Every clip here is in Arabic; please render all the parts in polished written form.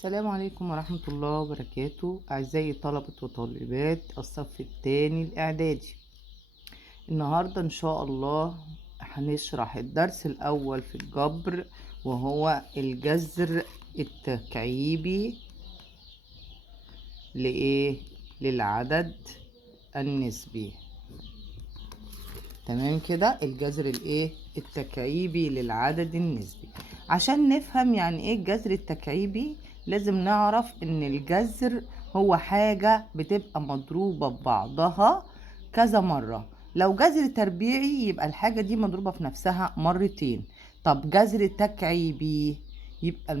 السلام عليكم ورحمة الله وبركاته. أعزائي طلبة وطالبات الصف الثاني الإعدادي، النهاردة إن شاء الله هنشرح الدرس الأول في الجبر، وهو الجذر التكعيبي للعدد النسبي. تمام كده، الجذر التكعيبي للعدد النسبي. عشان نفهم يعني ايه الجذر التكعيبي لازم نعرف ان الجذر هو حاجة بتبقى مضروبة ببعضها كذا مرة. لو جذر تربيعي يبقى الحاجة دي مضروبة في نفسها مرتين. طب جذر تكعيبي يبقى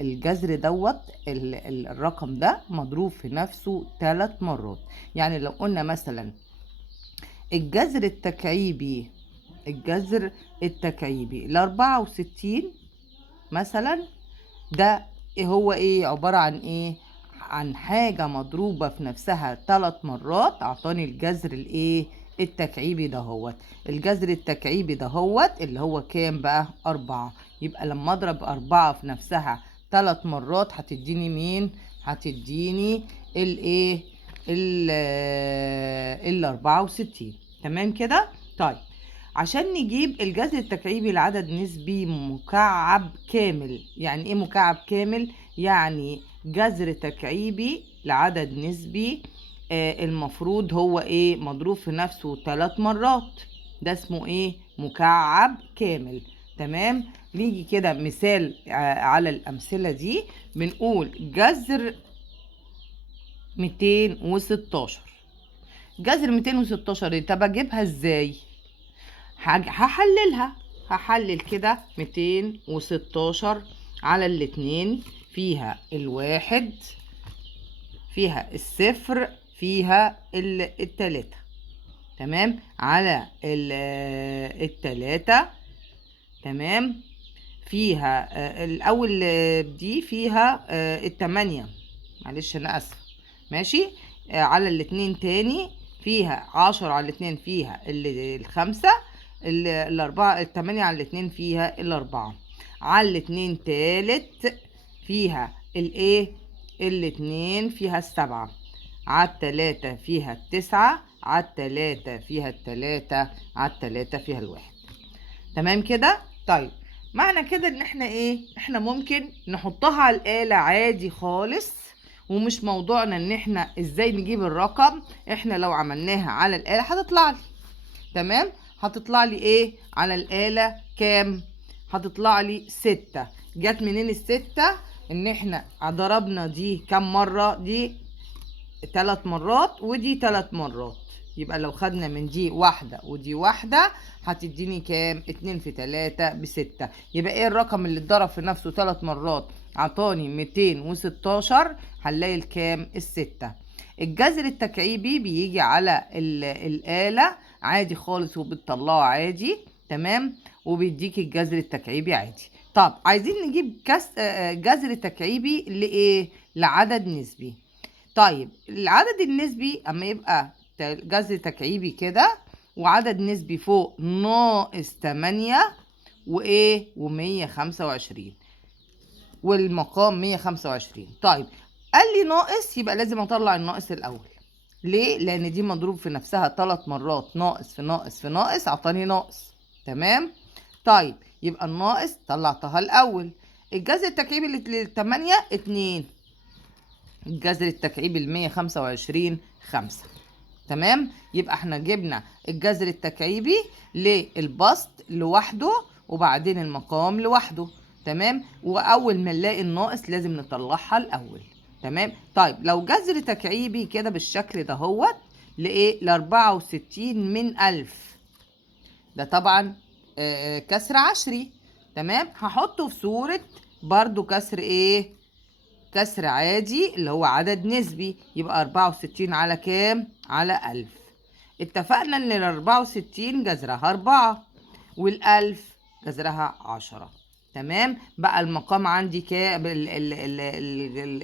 الجذر دوت الرقم ده مضروب في نفسه 3 مرات. يعني لو قلنا مثلا الجذر التكعيبي ل64 مثلا، ده هو عبارة عن عن حاجة مضروبة في نفسها 3 مرات. اعطاني الجذر التكعيبي دهوت. الجذر التكعيبي دهوت اللي هو كام بقى؟ 4. يبقى لما اضرب 4 في نفسها 3 مرات هتديني مين؟ هتديني ال 64. تمام كده. طيب عشان نجيب الجذر التكعيبي لعدد نسبي مكعب كامل. يعني ايه مكعب كامل؟ يعني جذر تكعيبي لعدد نسبي المفروض هو مضروب في نفسه 3 مرات. ده اسمه مكعب كامل. تمام. نيجي كده مثال على الأمثلة دي. بنقول جذر 216. جذر 216 دي طب اجيبها ازاي؟ هحلل كده 216 على الاتنين، فيها الواحد، فيها الصفر، فيها التلاتة. تمام. على التلاتة. تمام. فيها الاول دي فيها التمانية، معلش انا اسف. ماشي. على الاتنين تاني فيها 10 على الاتنين فيها الخمسة، الاربعة، التمانية على الاتنين فيها الاربعة. على الاتنين تالت فيها الاتنين فيها السبعة. على التلاتة فيها التسعة. على التلاتة فيها التلاتة. على التلاتة فيها الواحد. تمام كده. طيب معنى كده ان احنا ممكن نحطها على الآلة عادي خالص، ومش موضوعنا ان احنا ازاي نجيب الرقم. احنا لو عملناها على الآلة هتطلع لي. تمام. هتطلع لي على الآلة كام؟ هتطلع لي 6. جت منين الستة؟ ان احنا ضربنا دي كام مرة؟ دي 3 مرات ودي 3 مرات. يبقى لو خدنا من دي واحدة ودي واحدة هتديني كام؟ 2 في 3 ب6. يبقى الرقم اللي اتضرب في نفسه 3 مرات عطاني 216. هنلاقي الكام؟ الستة. الجذر التكعيبي بيجي على الآلة عادي خالص وبتطلعه عادي. تمام. وبيديك الجذر التكعيبي عادي. طب عايزين نجيب جذر تكعيبي لعدد نسبي. طيب العدد النسبي اما يبقى جذر تكعيبي كده وعدد نسبي فوق ناقص 8 و125 والمقام 125. طيب قال لي ناقص، يبقى لازم اطلع الناقص الاول. ليه؟ لان دي مضروب في نفسها 3 مرات. ناقص في ناقص في ناقص اعطاني ناقص. تمام. طيب يبقى الناقص طلعتها الاول. الجذر التكعيبي لل8 2. الجذر التكعيبي ل125 5. تمام. يبقى احنا جبنا الجذر التكعيبي للبسط لوحده وبعدين المقام لوحده. تمام. واول ما نلاقي الناقص لازم نطلعها الاول. تمام. طيب لو جذر تكعيبي كده بالشكل ده هو ل64 من 1000، ده طبعا كسر عشري. تمام. هحطه في صورة برضو كسر كسر عادي اللي هو عدد نسبي. يبقى 64 على كام؟ على 1000. اتفقنا ان ال 64 جذرها 4 وال1000 جذرها 10. تمام. بقى المقام عندي كام؟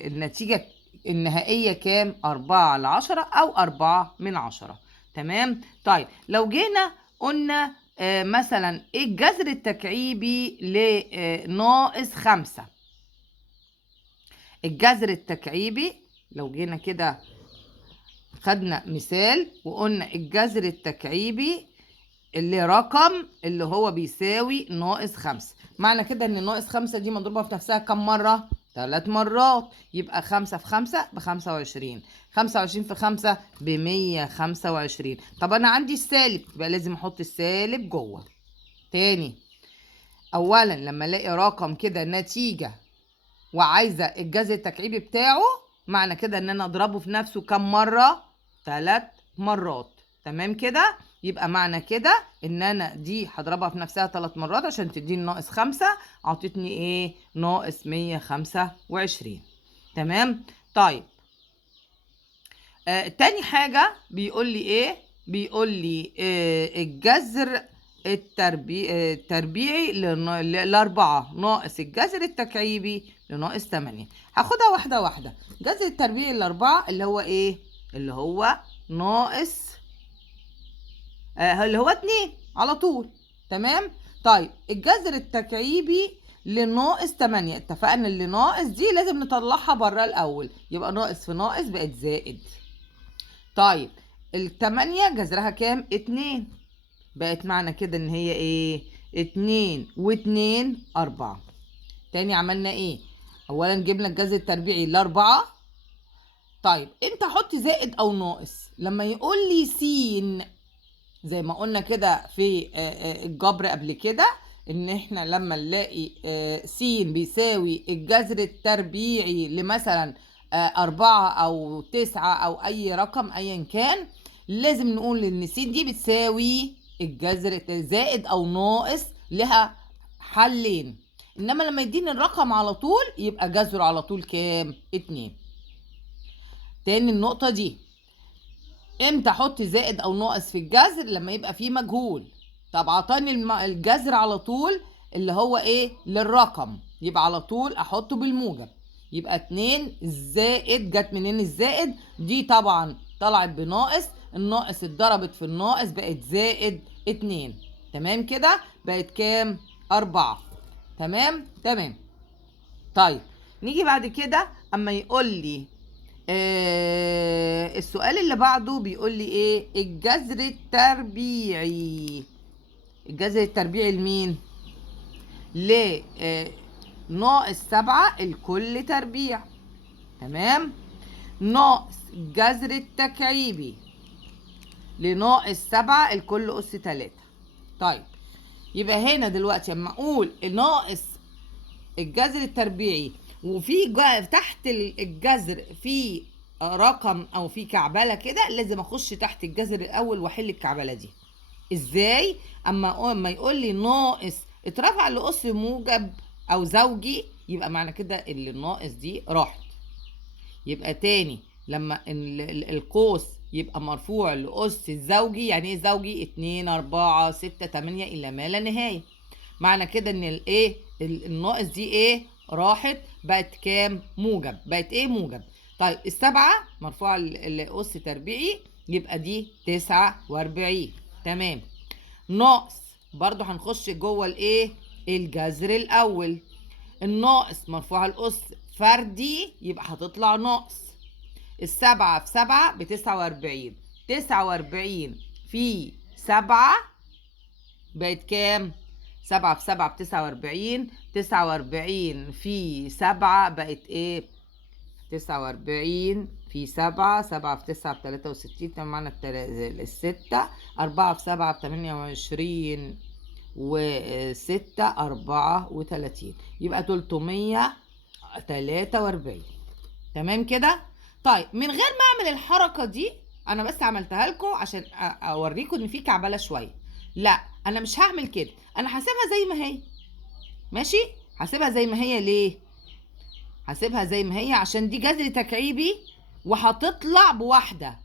النتيجة النهائية كام؟ 4 على 10 أو 4 من 10. تمام. طيب لو جينا قلنا مثلا الجذر التكعيبي لناقص 5. الجذر التكعيبي لو جينا كده خدنا مثال وقلنا الجذر التكعيبي اللي رقم اللي هو بيساوي -5. معنى كده ان -5 دي مضروبة في نفسها كم مرة؟ 3 مرات. يبقى 5 في 5 ب25، 25 في 5 ب125. طب انا عندي السالب، يبقى لازم احط السالب جوه. تاني، اولا لما الاقي رقم كده نتيجة وعايزة الجذر التكعيبي بتاعه، معنى كده ان انا اضربه في نفسه كم مرة؟ 3 مرات. تمام كده؟ يبقى معنى كده ان انا دي هضربها في نفسها 3 مرات عشان تديني -5، عطتني ايه؟ -125. تمام؟ طيب تاني حاجة بيقول لي ايه؟ بيقول لي الجذر التربيعي ل4 ناقص الجذر التكعيبي ل8. هاخدها واحدة واحدة. الجذر التربيعي ل4 اللي هو ايه؟ اللي هو ناقص اللي هو 2 على طول. تمام؟ طيب الجذر التكعيبي ل8، اتفقنا اللي ناقص دي لازم نطلعها بره الاول، يبقى ناقص في ناقص بقت زائد. طيب ال8 جذرها كام؟ 2. بقت معنى كده ان هي ايه؟ 2 و2 4. تاني عملنا ايه؟ اولا جبنا الجذر التربيعي ل4. طيب امتى احط زائد او ناقص؟ لما يقول لي س، زي ما قلنا كده في الجبر قبل كده، ان احنا لما نلاقي س بيساوي الجذر التربيعي لمثلا 4 أو 9 أو أي رقم أيا كان، لازم نقول إن س دي بتساوي الجذر زائد أو ناقص، لها حلين. إنما لما يديني الرقم على طول يبقى جذره على طول كام؟ 2. تاني النقطة دي، امتى احط زائد او ناقص في الجذر؟ لما يبقى فيه مجهول. طب عطاني الجذر على طول اللي هو ايه؟ للرقم، يبقى على طول احطه بالموجب. يبقى 2 زائد، جت منين الزائد؟ دي طبعا طلعت بناقص، الناقص اتضربت في الناقص بقت زائد 2. تمام كده؟ بقت كام؟ 4. تمام؟ تمام. طيب نيجي بعد كده اما يقول لي السؤال اللي بعده بيقول لي ايه؟ الجذر التربيعي. الجذر التربيعي لمين؟ ل -7 الكل تربيع. تمام؟ ناقص الجذر التكعيبي ل-7 الكل أس 3. طيب يبقى هنا دلوقتي اما اقول ناقص الجذر التربيعي وفي تحت الجذر في رقم او في كعبله كده، لازم اخش تحت الجذر الاول واحل الكعبله دي. ازاي؟ اما يقول لي ناقص اترفع لاس موجب او زوجي، يبقى معنى كده اللي الناقص دي راحت. يبقى تاني، لما القوس يبقى مرفوع لأس الزوجي، يعني ايه زوجي؟ 2 4 6 8 الى ما لا نهايه. معنى كده ان الايه؟ الناقص دي ايه؟ راحت، بقت كام؟ موجب. بقت ايه؟ موجب. طيب ال7 مرفوعه لأس تربيعي، يبقى دي 49. تمام. ناقص برضو هنخش جوه الايه؟ الجذر الاول. الناقص مرفوعه لأس فردي، يبقى هتطلع ناقص. 7 في 7 ب49. 49 في 7 بقت كام؟ 7 في 7 ب49. 49 في 7 بقت ايه؟ 49 في 7، 7 في 9 ب63. طبعا معانا الستة. 4 في 7 ب28 و6 34، يبقى 343. تمام كده؟ طيب من غير ما اعمل الحركه دي، انا بس عملتها لكم عشان اوريكم ان في كعبله شويه. لا انا مش هعمل كده، انا هسيبها زي ما هي. ماشي؟ هسيبها زي ما هي. ليه هسيبها زي ما هي؟ عشان دي جذر تكعيبي وهتطلع بواحده.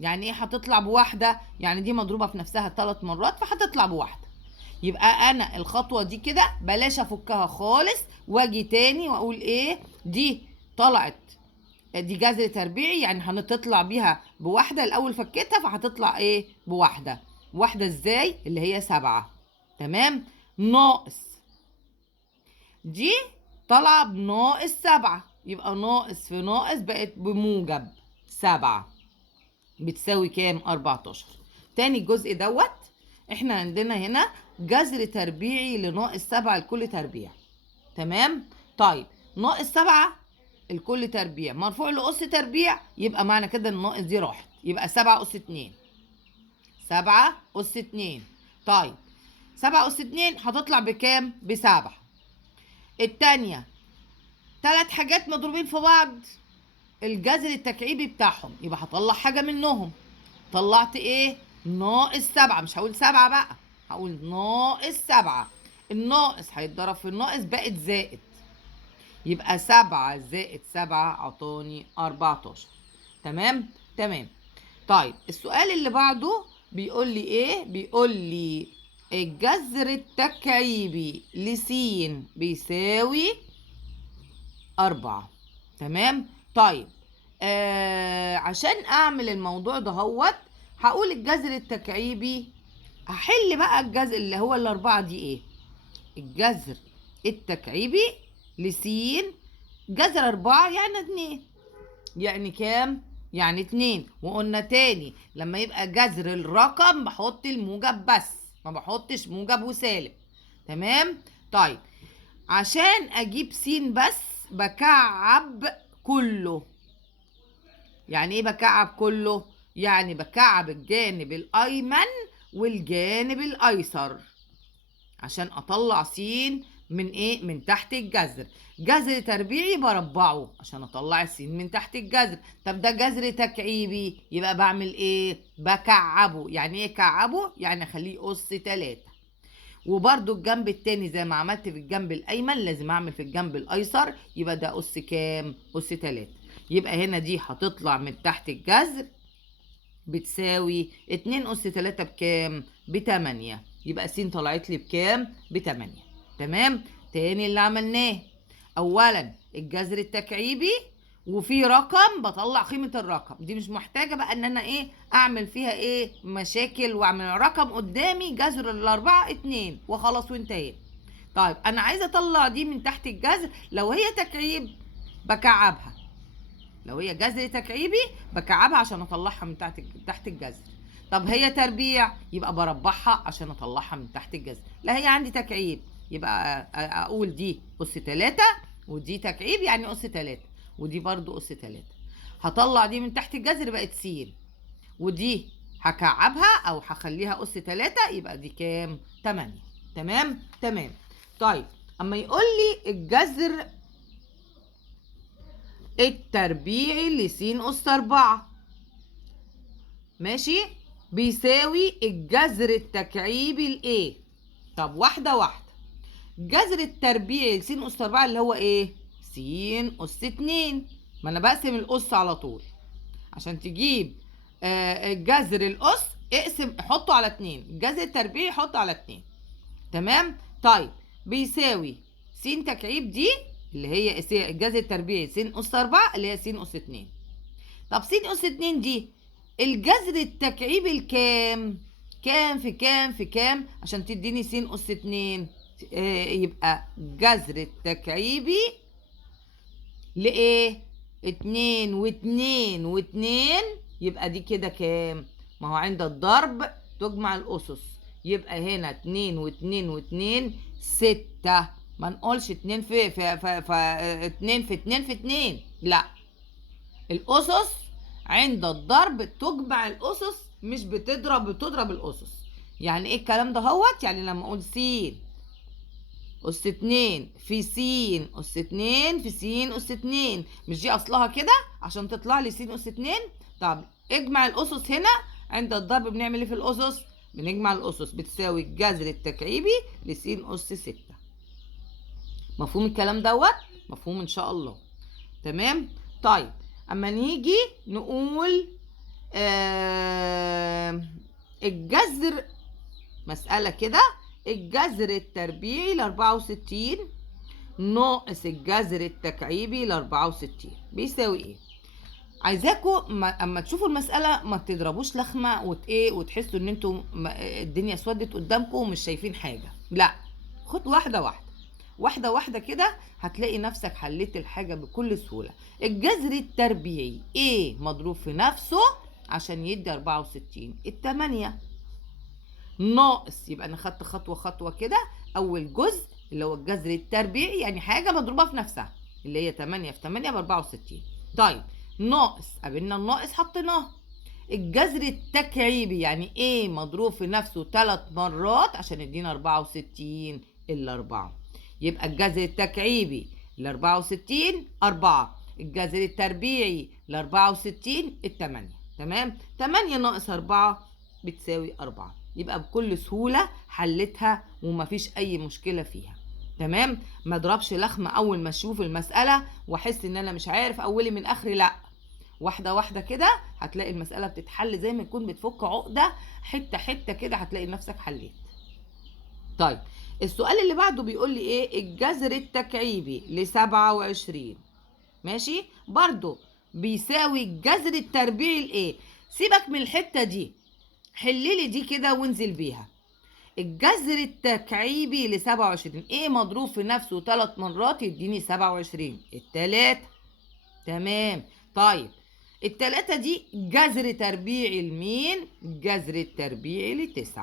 يعني ايه هتطلع بواحده؟ يعني دي مضروبه في نفسها 3 مرات فهتطلع بواحده. يبقى انا الخطوه دي كده بلاش افكها خالص، واجي تاني واقول ايه؟ دي طلعت، دي جذر تربيعي يعني هنطلع بيها بواحده. الاول فكيتها فهتطلع ايه؟ بواحده. واحده ازاي؟ اللي هي 7. تمام. ناقص دي طلع بناقص 7، يبقى ناقص في ناقص بقت بموجب 7 بتساوي كام؟ 14. تاني الجزء دوت احنا عندنا هنا جذر تربيعي لناقص 7 لكل تربيع. تمام؟ طيب ناقص 7 الكل تربيع مرفوع لأس تربيع، يبقى معنى كده الناقص دي راحت، يبقى 7 أس 2. 7 أس 2. طيب 7 أس 2 هتطلع بكام؟ ب7. التانية 3 حاجات مضروبين في بعض الجذر التكعيبي بتاعهم، يبقى هطلع حاجة منهم. طلعت ايه؟ ناقص 7. مش هقول 7 بقى، هقول ناقص 7. الناقص هيتضرب في الناقص بقت زائد، يبقى 7 زائد 7 عطاني 14. تمام؟ تمام. طيب السؤال اللي بعده بيقول لي ايه؟ بيقول لي الجذر التكعيبي لس بيساوي 4. تمام؟ طيب عشان اعمل الموضوع ده هقول الجذر التكعيبي، هحل بقى الجذر اللي هو الأربعة دي ايه؟ الجذر التكعيبي لسين جذر 4 يعني 2، يعني كام؟ يعني 2. وقلنا تاني لما يبقى جذر الرقم بحط الموجب بس، ما بحطش موجب وسالب. تمام؟ طيب عشان اجيب س بس بكعب كله. يعني ايه بكعب كله؟ يعني بكعب الجانب الايمن والجانب الايسر عشان اطلع س من ايه؟ من تحت الجذر. جذر تربيعي بربعه عشان اطلع س من تحت الجذر. طب ده جذر تكعيبي يبقى بعمل ايه؟ بكعبه. يعني ايه كعبه؟ يعني اخليه اس 3. وبرده الجنب التاني زي ما عملت في الجنب الايمن لازم اعمل في الجنب الايسر، يبقى ده اس كام؟ اس 3. يبقى هنا دي هتطلع من تحت الجذر بتساوي 2 أس 3 بكام؟ ب8. يبقى س طلعت لي بكام؟ ب8. تمام؟ تاني اللي عملناه، أولا الجذر التكعيبي وفي رقم بطلع قيمة الرقم دي، مش محتاجة بقى إن أنا إيه أعمل فيها إيه مشاكل وأعمل رقم قدامي جذر الأربعة 2 وخلاص وانتهيت. طيب أنا عايزة أطلع دي من تحت الجذر، لو هي تكعيب بكعبها، لو هي جذر تكعيبي بكعبها عشان اطلعها من تحت الجذر. طب هي تربيع يبقى بربعها عشان اطلعها من تحت الجذر. لا هي عندي تكعيب يبقى اقول دي اس 3 ودي تكعيب يعني اس 3 ودي برضو اس 3. هطلع دي من تحت الجذر بقت س، ودي هكعبها او هخليها اس 3 يبقى دي كام؟ 8. تمام؟ تمام. طيب اما يقول لي الجذر التربيعي لس أس 4 ماشي بيساوي الجذر التكعيبي لإيه؟ طب واحدة واحدة. الجذر التربيعي لس أس 4 اللي هو إيه؟ س أس 2. ما أنا بقسم الأس على طول عشان تجيب الجذر الأس اقسم حطه على 2، الجذر التربيعي حطه على 2. تمام؟ طيب بيساوي س تكعيب دي اللي هي الجذر التربيعي س أس 4 اللي هي س أس 2. طب س أس 2 دي الجذر التكعيبي الكام؟ كام في كام في كام عشان تديني س أس 2؟ يبقى جذر التكعيبي لإيه؟ 2 و2 و2 يبقى دي كده كام؟ ما هو عند الضرب تجمع الأسس، يبقى هنا 2 و2 و2 6. ما نقولش 2 في 2 في 2 في 2، لا الأسس عند الضرب تجمع الأسس مش بتضرب الأسس. يعني ايه الكلام ده هوت؟ يعني لما اقول س أس 2 في س أس 2 في س أس 2 مش دي أصلها كده عشان تطلع لي س أس 2؟ طب اجمع الأسس هنا عند الضرب بنعمل ايه في الأسس؟ بنجمع الأسس بتساوي الجذر التكعيبي لس أس 6. مفهوم الكلام دوت؟ مفهوم ان شاء الله. تمام؟ طيب اما نيجي نقول الجذر، مسألة كده، الجذر التربيعي ل 64 ناقص الجذر التكعيبي ل 64 بيساوي ايه؟ عايزاكم اما تشوفوا المسألة ما تضربوش لخمة وتحسوا ان انتوا الدنيا اسودت قدامكم ومش شايفين حاجة. لا، خد واحدة واحدة. واحدة واحدة كده هتلاقي نفسك حليت الحاجة بكل سهولة. الجذر التربيعي ايه مضروب في نفسه عشان يدي 64. التمانية ناقص، يبقى انا خدت خطوة خطوة كده. اول جزء اللي هو الجذر التربيعي، يعني حاجة مضروبة في نفسها، اللي هي 8 في 8 ب 64. طيب ناقص، قابلنا الناقص حطيناه. الجذر التكعيبي يعني ايه مضروب في نفسه 3 مرات عشان يدينا 64 الا 4. يبقى الجذر التكعيبي ل 64 4، الجذر التربيعي ل 64 8. تمام، 8 ناقص 4 بتساوي 4. يبقى بكل سهولة حلتها ومفيش أي مشكلة فيها. تمام، ما اضربش لخمة أول ما أشوف المسألة وأحس إن أنا مش عارف أولي من آخري، لأ، واحدة واحدة كده هتلاقي المسألة بتتحل زي ما تكون بتفك عقدة، حتة حتة كده هتلاقي نفسك حليت. طيب السؤال اللي بعده بيقول لي ايه؟ الجذر التكعيبي ل 27 ماشي برضو بيساوي الجذر التربيعي لايه؟ سيبك من الحتة دي، حللي دي كده وانزل بيها. الجذر التكعيبي ل 27 ايه مضروب في نفسه 3 مرات يديني 27؟ التلاتة. تمام. طيب التلاتة دي جذر تربيعي لمين؟ جذر التربيعي ل9.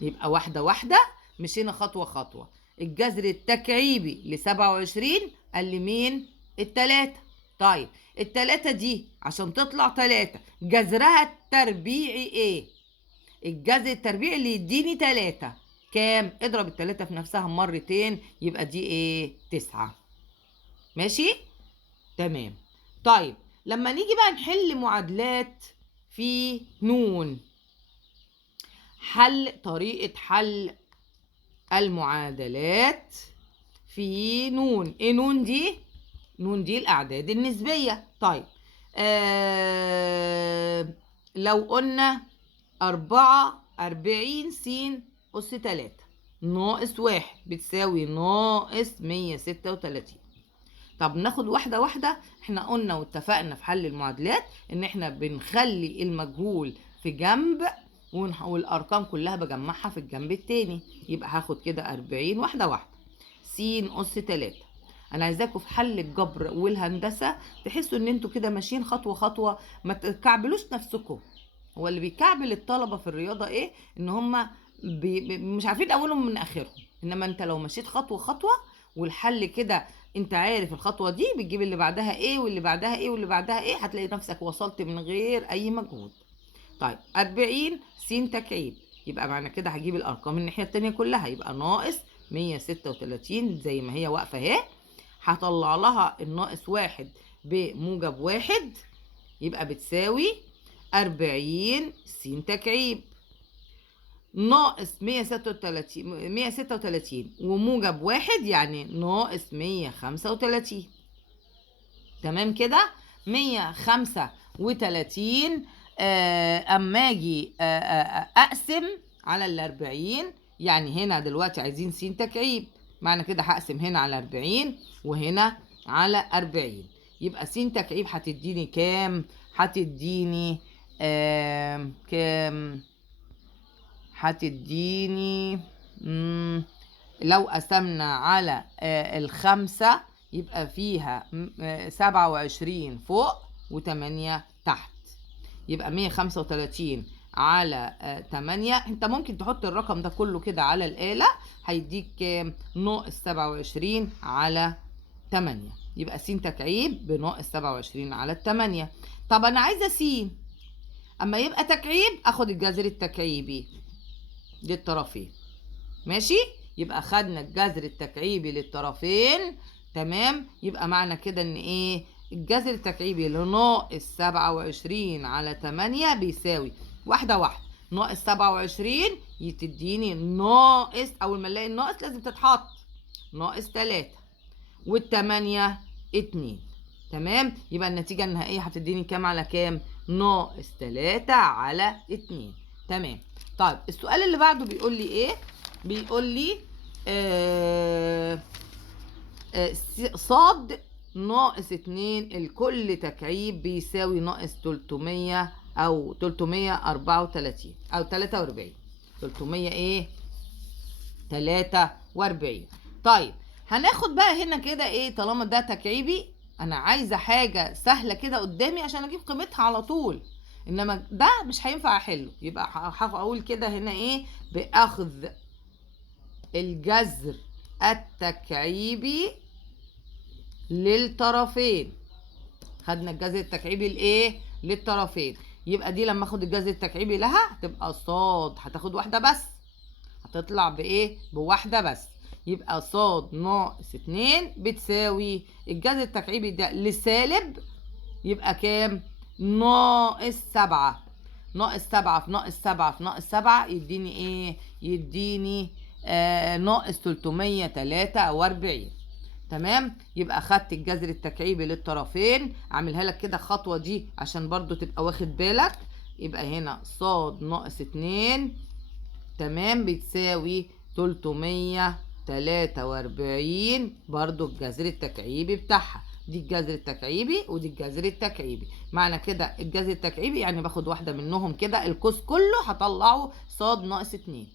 يبقى واحدة واحدة مشينا خطوة خطوة. الجذر التكعيبي ل 27 قال لي مين؟ التلاتة. طيب التلاتة دي عشان تطلع 3 جذرها التربيعي ايه؟ الجذر التربيعي اللي يديني 3 كام؟ اضرب التلاتة في نفسها مرتين يبقى دي ايه؟ 9. ماشي؟ تمام. طيب لما نيجي بقى نحل معادلات في نون، طريقة حل المعادلات في نون. ايه نون دي؟ نون دي الأعداد النسبية. طيب لو قلنا 44 س أس 3 ناقص 1 بتساوي ناقص 136. طب ناخد واحدة واحدة. احنا قلنا واتفقنا في حل المعادلات ان احنا بنخلي المجهول في جنب والارقام كلها بجمعها في الجنب التاني. يبقى هاخد كده 40 واحدة واحدة س أس 3. انا عايزاكم في حل الجبر والهندسة تحسوا ان انتوا كده ماشيين خطوة خطوة، ما تكعبلوش نفسكم. هو اللي بيكعبل الطلبة في الرياضة ايه؟ ان هم مش عارفين اولهم من اخرهم. انما انت لو مشيت خطوة خطوة والحل كده انت عارف الخطوة دي بتجيب اللي بعدها ايه واللي بعدها ايه واللي بعدها ايه، هتلاقي نفسك وصلت من غير اي مجهود. طيب 40 س تكعيب، يبقى معنى كده هجيب الارقام الناحية التانية كلها، يبقى ناقص 136 زي ما هي واقفة اهي. هطلع لها الناقص 1 بموجب 1 يبقى بتساوي 40 س تكعيب ناقص 136 وموجب 1 يعني ناقص 135. تمام كده. 135 اما اجي اقسم على 40، يعني هنا دلوقتي عايزين س تكعيب، معنى كده هقسم هنا على 40 وهنا على 40. يبقى س تكعيب هتديني كام؟ هتديني كام؟ هتديني لو قسمنا على 5 يبقى فيها 27 فوق و8 تحت، يبقى 135 على 8. انت ممكن تحط الرقم ده كله كده على الآلة هيديك كام؟ ناقص 27 على 8. يبقى س تكعيب بناقص 27 على 8. طب انا عايزه س اما يبقى تكعيب اخد الجذر التكعيبي للطرفين. ماشي؟ يبقى خدنا الجذر التكعيبي للطرفين. تمام، يبقى معنى كده ان ايه؟ الجذر التكعيبي لناقص 27 على 8 بيساوي واحدة واحدة ناقص 27 تديني ناقص، اول ما نلاقي الناقص لازم تتحط ناقص 3 والتمانية 2. تمام، يبقى النتيجة النهائية هتديني كام على كام؟ ناقص 3 على 2. تمام. طيب السؤال اللي بعده بيقول لي ايه؟ بيقول لي صاد ناقص 2 الكل تكعيب بيساوي ناقص 300 او 334 او 43. 300 ايه؟ 43. طيب هناخد بقى هنا كده ايه، طالما ده تكعيبي انا عايزه حاجه سهله كده قدامي عشان اجيب قيمتها على طول، انما ده مش هينفع احله. يبقى هقول كده هنا ايه، باخذ الجذر التكعيبي للطرفين. خدنا الجذر التكعيبي لايه، للطرفين. يبقى دي لما اخد الجذر التكعيبي لها هتبقى صاد، هتاخد واحده بس، هتطلع بايه، بواحده بس. يبقى صاد ناقص 2 بتساوي الجذر التكعيبي ده لسالب، يبقى كام، ناقص 7. ناقص 7 في ناقص 7 في ناقص 7 يديني ايه، يديني ناقص 343. تمام. يبقى خدت الجذر التكعيبي للطرفين، اعملها لك كده الخطوه دي عشان برضو تبقى واخد بالك. يبقى هنا صاد ناقص 2 تمام بتساوي 343، برضو الجذر التكعيبي بتاعها. دي الجذر التكعيبي ودي الجذر التكعيبي. معنى كده الجذر التكعيبي يعني باخد واحده منهم كده، القوس كله هطلعه صاد ناقص 2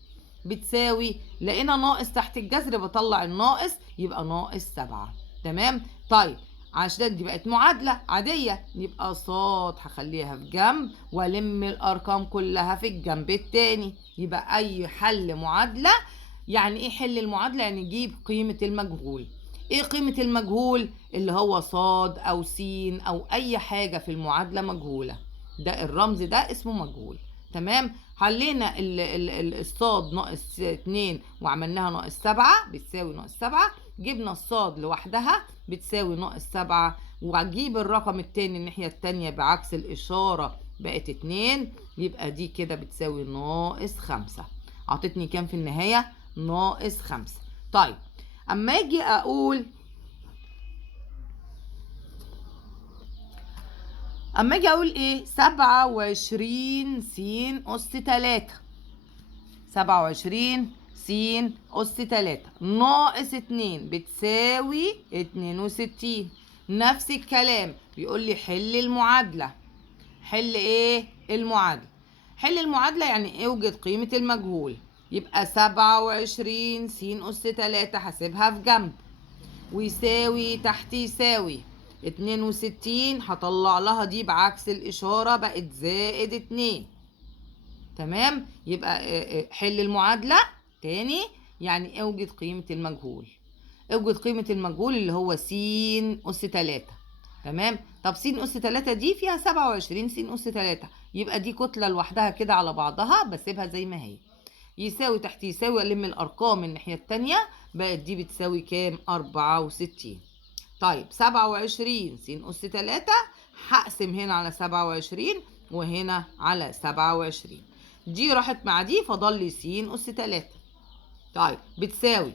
بتساوي، لقينا ناقص تحت الجذر بطلع الناقص يبقى ناقص 7. تمام. طيب عشان دي بقت معادلة عادية، يبقى صاد هخليها في جنب والم الارقام كلها في الجنب التاني. يبقى اي حل معادلة، يعني ايه حل المعادلة، يعني نجيب قيمة المجهول. ايه قيمة المجهول؟ اللي هو صاد او س او اي حاجة في المعادلة مجهولة، ده الرمز ده اسمه مجهول. تمام. حلينا الصاد ناقص 2 وعملناها ناقص 7 بتساوي ناقص 7، جبنا الصاد لوحدها بتساوي ناقص 7، وهجيب الرقم التاني الناحية التانية بعكس الإشارة بقت 2، يبقى دي كده بتساوي ناقص 5. عطتني كام في النهاية؟ ناقص 5. طيب أما أجي أقول، إيه، 27 س أس 3، 27 س أس 3 ناقص 2 بتساوي 62. نفس الكلام بيقول لي حل المعادلة. حل ايه المعادلة؟ حل المعادلة يعني اوجد قيمة المجهول. يبقى 27 س أس 3 هسيبها في جنب، ويساوي تحت يساوي 62 هطلع لها دي بعكس الإشارة بقت زائد 2. تمام. يبقى حل المعادلة تاني يعني اوجد قيمة المجهول. اوجد قيمة المجهول اللي هو س أس 3. تمام. طب س أس 3 دي فيها 27 س أس 3، يبقى دي كتلة لوحدها كده على بعضها بسيبها زي ما هي. يساوي تحت يساوي ألم الأرقام الناحية التانية بقت دي بتساوي كام؟ 64. طيب 27 س أس 3 هقسم هنا على 27 وهنا على 27، دي راحت مع دي فضل لي س أس 3. طيب بتساوي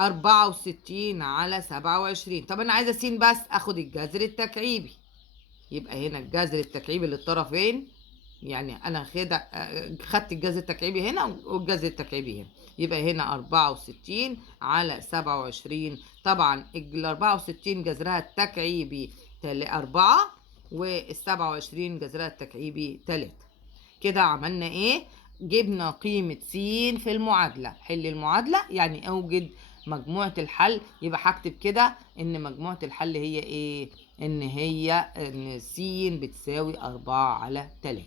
64 على 27. طب أنا عايزة س بس، أخد الجذر التكعيبي. يبقى هنا الجذر التكعيبي للطرفين، يعني أنا خدت الجذر التكعيبي هنا والجذر التكعيبي هنا، يبقى هنا 64 على 27. طبعا ال 64 جذرها التكعيبي 4 وال 27 جذرها التكعيبي 3. كده عملنا ايه؟ جبنا قيمة س في المعادلة. حل المعادلة يعني اوجد مجموعة الحل. يبقى هكتب كده ان مجموعة الحل هي ايه؟ ان س بتساوي 4 على 3.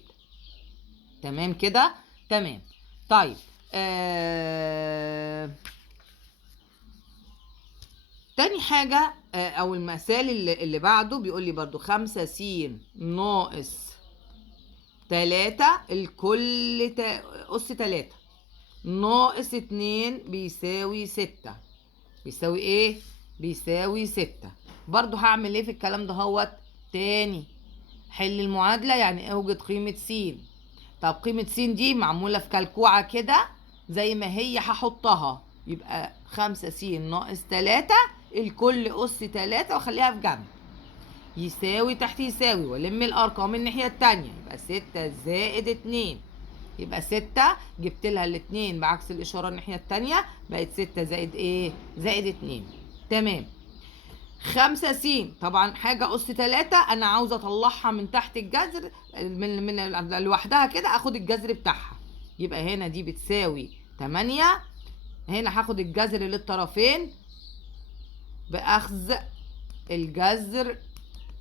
تمام كده؟ تمام. طيب تاني حاجة او المثال اللي بعده بيقول لي برضو 5 س ناقص 3 الكل أس 3 ناقص 2 بيساوي 6. بيساوي ايه؟ بيساوي 6. برضو هعمل ايه في الكلام ده هوت تاني؟ حل المعادلة يعني اوجد قيمة س. طب قيمة س دي معمولة في كلكوعة كده زي ما هي هحطها، يبقى 5 س ناقص 3 الكل أس 3 واخليها في جنب، يساوي تحت يساوي والم الارقام الناحيه التانية، يبقى 6 زائد 2. يبقى 6 جبت لها الاتنين بعكس الاشاره الناحيه التانية بقت 6 زائد ايه؟ زائد 2. تمام. 5 س طبعا حاجه اس 3 انا عاوزه اطلعها من تحت الجذر من لوحدها كده، اخد الجذر بتاعها. يبقى هنا دي بتساوي 8. هنا هاخد الجذر للطرفين باخذ الجذر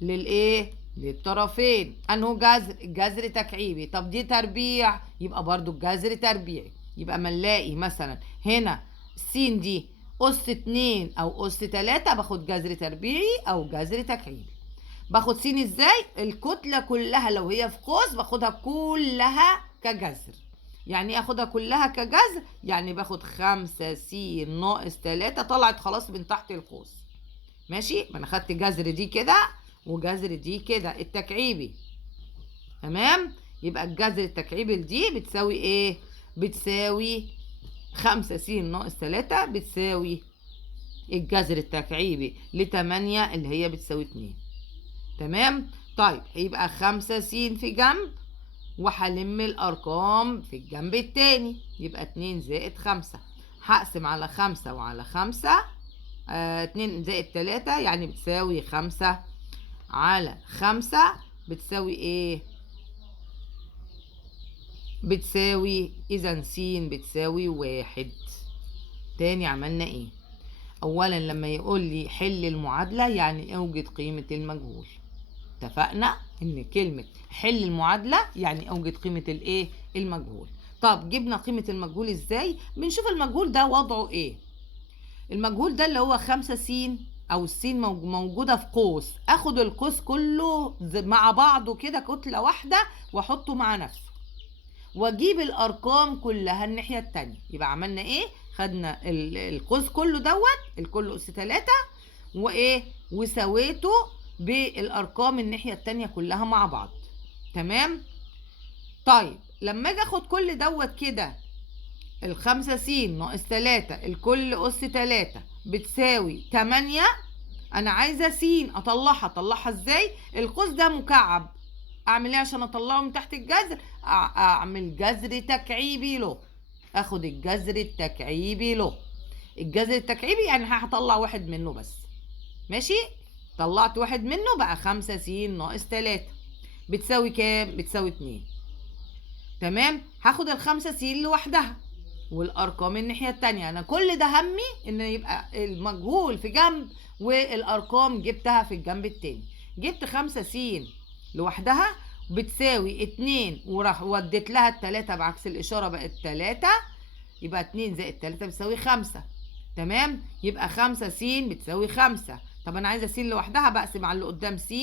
للايه؟ للطرفين. انه جذر؟ الجذر تكعيبي. طب دي تربيع، يبقى برضو الجذر تربيعي. يبقى ما نلاقي مثلا هنا س دي أس 2 أو أس 3 باخد جذر تربيعي أو جذر تكعيبي. باخد س ازاي؟ الكتلة كلها لو هي في قوس باخدها كلها كجذر. يعني ايه اخدها كلها كجذر؟ يعني باخد 5 س ناقص 3 طلعت خلاص من تحت القوس. ماشي؟ ما انا خدت جذر دي كده وجذر دي كده التكعيبي. تمام؟ يبقى الجذر التكعيبي دي بتساوي ايه؟ بتساوي 5 س ناقص 3 بتساوي الجذر التكعيبي ل8 اللي هي بتساوي 2. تمام؟ طيب يبقى 5 س في جنب وهلم الارقام في الجنب التاني، يبقى 2 زائد 5. هقسم على 5 وعلى 5. 2 زائد 3 يعني بتساوي 5 على 5 بتساوي ايه؟ بتساوي اذا س بتساوي 1. تاني عملنا ايه؟ اولا لما يقول لي حل المعادلة يعني اوجد قيمة المجهول. اتفقنا ان كلمة حل المعادلة يعني اوجد قيمة الايه؟ المجهول. طب جبنا قيمة المجهول ازاي؟ بنشوف المجهول ده وضعه ايه. المجهول ده اللي هو 5 س او السين موجودة في قوس، اخد القوس كله مع بعضه كده كتلة واحدة واحطه مع نفسه واجيب الارقام كلها الناحية التانية. يبقى عملنا ايه؟ خدنا القوس كله الكل اس 3 وايه؟ وسويته بالارقام الناحية التانية كلها مع بعض. تمام؟ طيب لما اجي اخد كل كده ال5 س ناقص 3 الكل اس 3 بتساوي 8. انا عايزه س اطلعها ازاي؟ القوس ده مكعب، اعمل ايه عشان اطلعه من تحت الجذر؟ اعمل جذر تكعيبي له. اخد الجذر التكعيبي له. الجذر التكعيبي يعني هطلع واحد منه بس. ماشي؟ طلعت واحد منه بقى 5 س ناقص 3 بتساوي كام؟ بتساوي 2. تمام؟ هاخد ال5 س لوحدها والارقام الناحيه التانية. انا كل ده همي ان يبقى المجهول في جنب والارقام جبتها في الجنب التاني. جبت 5 س لوحدها بتساوي 2 وراح وديت لها التلاتة بعكس الاشاره بقت 3، يبقى 2 زائد 3 بتساوي 5. تمام؟ يبقى 5 س بتساوي 5. طب انا عايزه س لوحدها بقسم على اللي قدام س،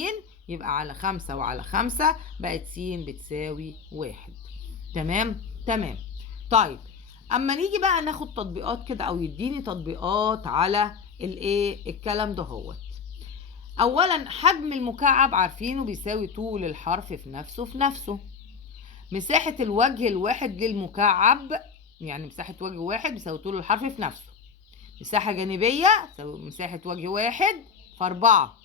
يبقى على 5 وعلى 5 بقت س بتساوي 1. تمام؟ تمام. طيب اما نيجي بقى ناخد تطبيقات كده او يديني تطبيقات على الايه؟ الكلام ده هوت. اولا حجم المكعب عارفينه بيساوي طول الحرف في نفسه. مساحة الوجه الواحد للمكعب يعني مساحة وجه واحد بيساوي طول الحرف في نفسه. مساحة جانبية تساوي مساحة وجه واحد في 4.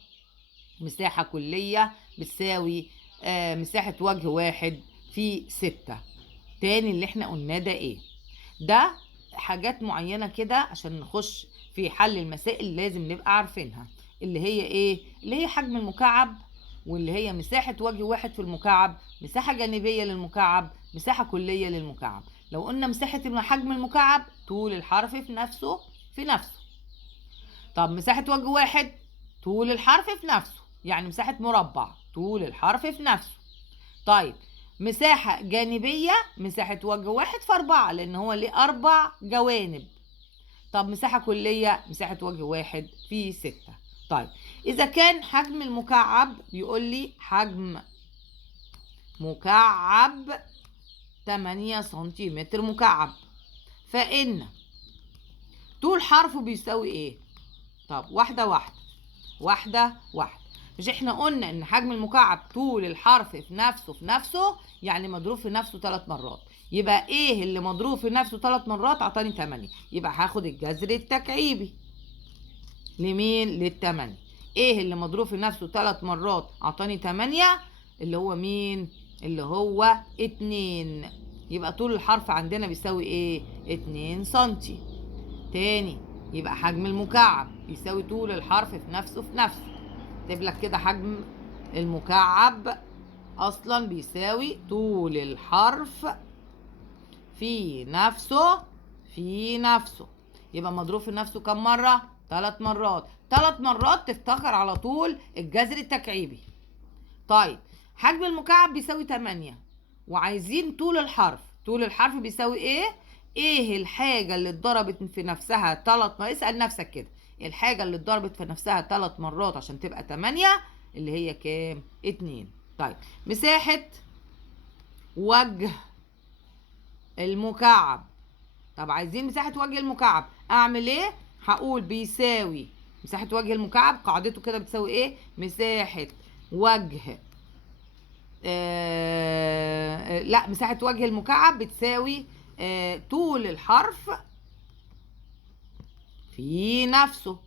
مساحة كلية بتساوي مساحة وجه واحد في 6. تاني اللي احنا قلناه ده ايه؟ ده حاجات معينة كده عشان نخش في حل المسائل لازم نبقى عارفينها. اللي هي ايه؟ اللي هي حجم المكعب، واللي هي مساحة وجه واحد في المكعب، مساحة جانبية للمكعب، مساحة كلية للمكعب. لو قلنا مساحة حجم المكعب طول الحرف في نفسه. طب مساحة وجه واحد طول الحرف في نفسه، يعني مساحة مربع طول الحرف في نفسه. طيب مساحة جانبية مساحة وجه واحد في 4 لأن هو ليه 4 جوانب. طب مساحة كلية مساحة وجه واحد في 6. طيب إذا كان حجم المكعب بيقول لي حجم مكعب 8 سنتيمتر مكعب، فإن طول حرفه بيساوي إيه؟ طب واحدة. مش احنا قلنا ان حجم المكعب طول الحرف في نفسه يعني مضروب في نفسه 3 مرات. يبقى ايه اللي مضروب في نفسه 3 مرات؟ عطاني 8. يبقى هاخد الجذر التكعيبي لمين؟ لل8. ايه اللي مضروب في نفسه 3 مرات؟ عطاني 8 اللي هو مين؟ اللي هو 2. يبقى طول الحرف عندنا بيساوي ايه؟ 2 سنتي. تاني يبقى حجم المكعب يساوي طول الحرف في نفسه. اكتب لك كده حجم المكعب اصلا بيساوي طول الحرف في نفسه في نفسه. يبقى مضروب في نفسه كم مرة؟ 3 مرات. 3 مرات تفتكر على طول الجذر التكعيبي. طيب حجم المكعب بيساوي 8 وعايزين طول الحرف. طول الحرف بيساوي ايه؟ ايه الحاجة اللي اتضربت في نفسها 3 مرات؟ اسأل نفسك كده، الحاجة اللي اتضربت في نفسها 3 مرات عشان تبقى 8 اللي هي كام؟ 2. طيب مساحة وجه المكعب. طب عايزين مساحة وجه المكعب، اعمل ايه؟ هقول بيساوي مساحة وجه المكعب، قاعدته كده بتساوي ايه؟ مساحة وجه لا، مساحة وجه المكعب بتساوي طول الحرف في نفسه.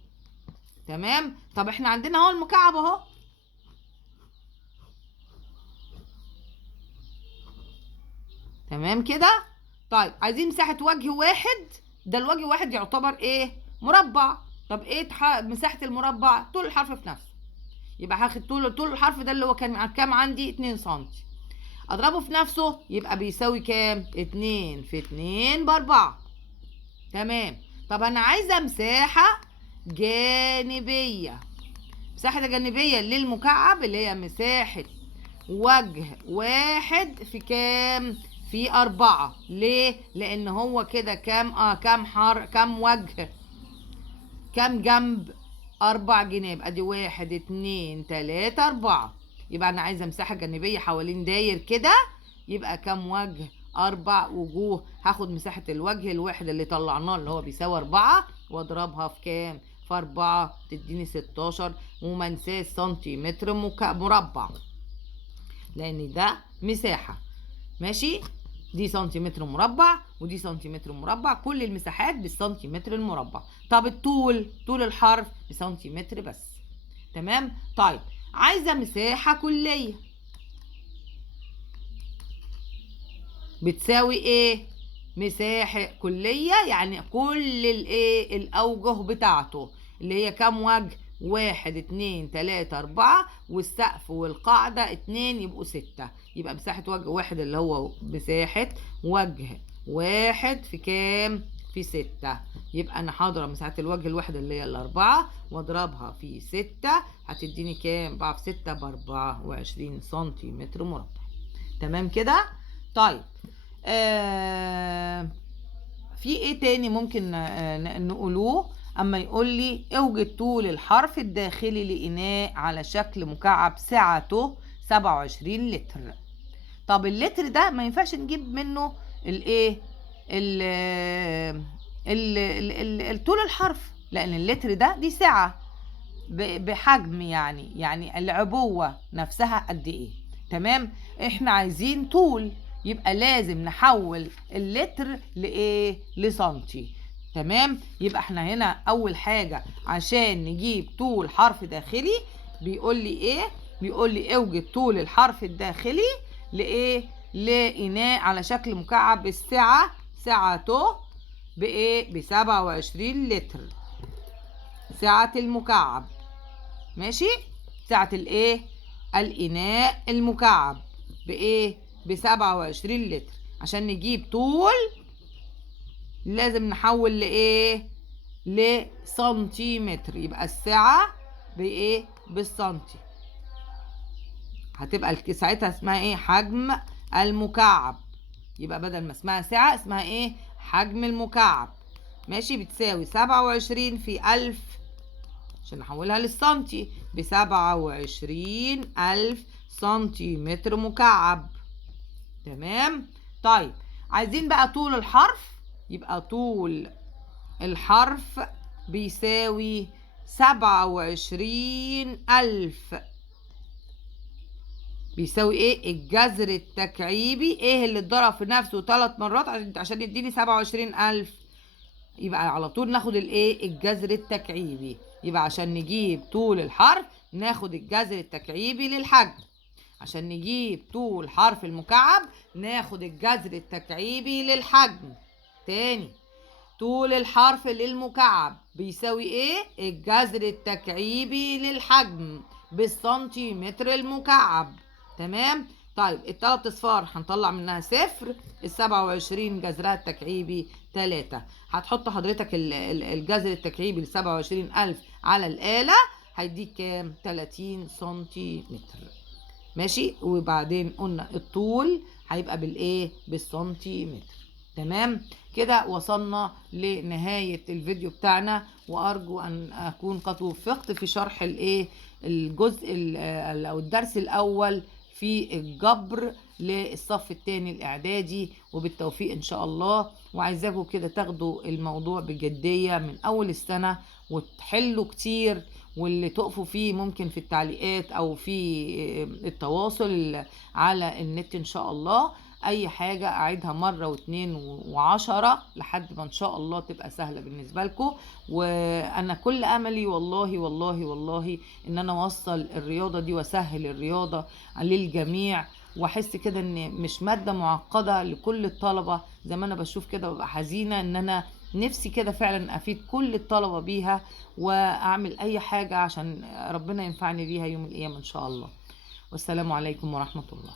تمام. طب احنا عندنا اهو المكعب اهو، تمام كده. طيب عايزين مساحة وجه واحد، ده الوجه واحد يعتبر ايه؟ مربع. طب ايه مساحة المربع؟ طول الحرف في نفسه. يبقى هاخد طول الحرف ده اللي هو كان كام عندي؟ 2 سم، اضربه في نفسه يبقى بيساوي كام؟ 2 في 2 ب4. تمام. طب انا عايزه مساحه جانبيه. مساحه جانبيه للمكعب اللي هي مساحه وجه واحد في كام؟ في 4. ليه؟ لان هو كده كام كام وجه؟ كام جنب؟ 4 جناب. ادي 1 2 3 4. يبقى انا عايزه مساحه جانبيه حوالين داير كده، يبقى كام وجه؟ 4 وجوه. هاخد مساحه الوجه الواحد اللي طلعناه اللي هو بيساوي 4 واضربها في كام؟ في 4 تديني 16. وما انساش سنتيمتر مربع لان ده مساحه. ماشي، دي سنتيمتر مربع ودي سنتيمتر مربع، كل المساحات بالسنتيمتر المربع. طب طول الحرف بسنتيمتر بس. تمام. طيب عايزه مساحه كليه بتساوي ايه؟ مساحه كليه يعني كل الايه؟ الاوجه بتاعته اللي هي كام وجه؟ 1 2 3 4 والسقف والقاعدة 2 يبقوا 6. يبقى مساحة وجه واحد اللي هو مساحة وجه واحد في كام؟ في 6. يبقى أنا هضرب مساحة الوجه الواحد اللي هي 4 واضربها في 6 هتديني كام؟ 4 في 6 ب24 سنتيمتر مربع. تمام كده؟ طيب في ايه تاني ممكن نقولوه؟ اما يقول لي اوجد طول الحرف الداخلي لإناء على شكل مكعب سعته 27 لتر. طب اللتر ده ما ينفعش نجيب منه الايه؟ طول الحرف، لان اللتر ده دي سعة بحجم، يعني العبوة نفسها قد ايه. تمام. احنا عايزين طول، يبقى لازم نحول اللتر لايه؟ لسنتي. تمام. يبقى احنا هنا اول حاجة عشان نجيب طول حرف داخلي بيقول لي ايه؟ بيقول لي اوجد طول الحرف الداخلي لايه؟ لإناء على شكل مكعب السعة سعته بايه؟ ب27 لتر. سعة المكعب. ماشي، سعة الايه؟ الإناء المكعب بايه؟ ب27 لتر. عشان نجيب طول لازم نحول لايه؟ لسنتيمتر. يبقى السعة بايه؟ بالسنتي. هتبقى ساعتها اسمها ايه؟ حجم المكعب. يبقى بدل ما اسمها سعة اسمها ايه؟ حجم المكعب. ماشي، بتساوي 27 في 1000 عشان نحولها للسنتي ب27,000 سنتيمتر مكعب. تمام. طيب عايزين بقى طول الحرف، يبقى طول الحرف بيساوي 27,000. بيساوي ايه؟ الجذر التكعيبي ايه اللي اتضرب في نفسه 3 مرات عشان يديني 27,000. يبقى على طول ناخد الايه؟ الجذر التكعيبي. يبقى عشان نجيب طول الحرف ناخد الجذر التكعيبي للحجم. عشان نجيب طول حرف المكعب ناخد الجذر التكعيبي للحجم. تاني، طول الحرف للمكعب بيساوي ايه؟ الجذر التكعيبي للحجم بالسنتيمتر المكعب. تمام. طيب ال3 اصفار هنطلع منها 0، ال27 جذرها التكعيبي 3. هتحط حضرتك الجذر التكعيبي ل27000 على الآلة، هيديك كام؟ 30 سنتيمتر. ماشي. وبعدين قلنا الطول هيبقى بالايه؟ بالسنتيمتر. تمام كده وصلنا لنهاية الفيديو بتاعنا، وأرجو أن أكون قد وفقت في شرح الايه الجزء أو الدرس الأول في الجبر للصف الثاني الإعدادي، وبالتوفيق إن شاء الله. وعايزاكم كده تاخدوا الموضوع بجدية من أول السنة وتحلوا كتير، واللي تقفوا فيه ممكن في التعليقات أو في التواصل على النت إن شاء الله. اي حاجة اعيدها مرة واثنين وعشرة لحد ما ان شاء الله تبقى سهلة بالنسبة لكم. وانا كل املي والله والله والله ان انا اوصل الرياضة دي واسهل الرياضة للجميع، واحس كده ان مش مادة معقدة لكل الطلبة زي ما انا بشوف كده، وببقى حزينة ان انا نفسي كده فعلا افيد كل الطلبة بيها، واعمل اي حاجة عشان ربنا ينفعني بيها يوم القيامة ان شاء الله. والسلام عليكم ورحمة الله.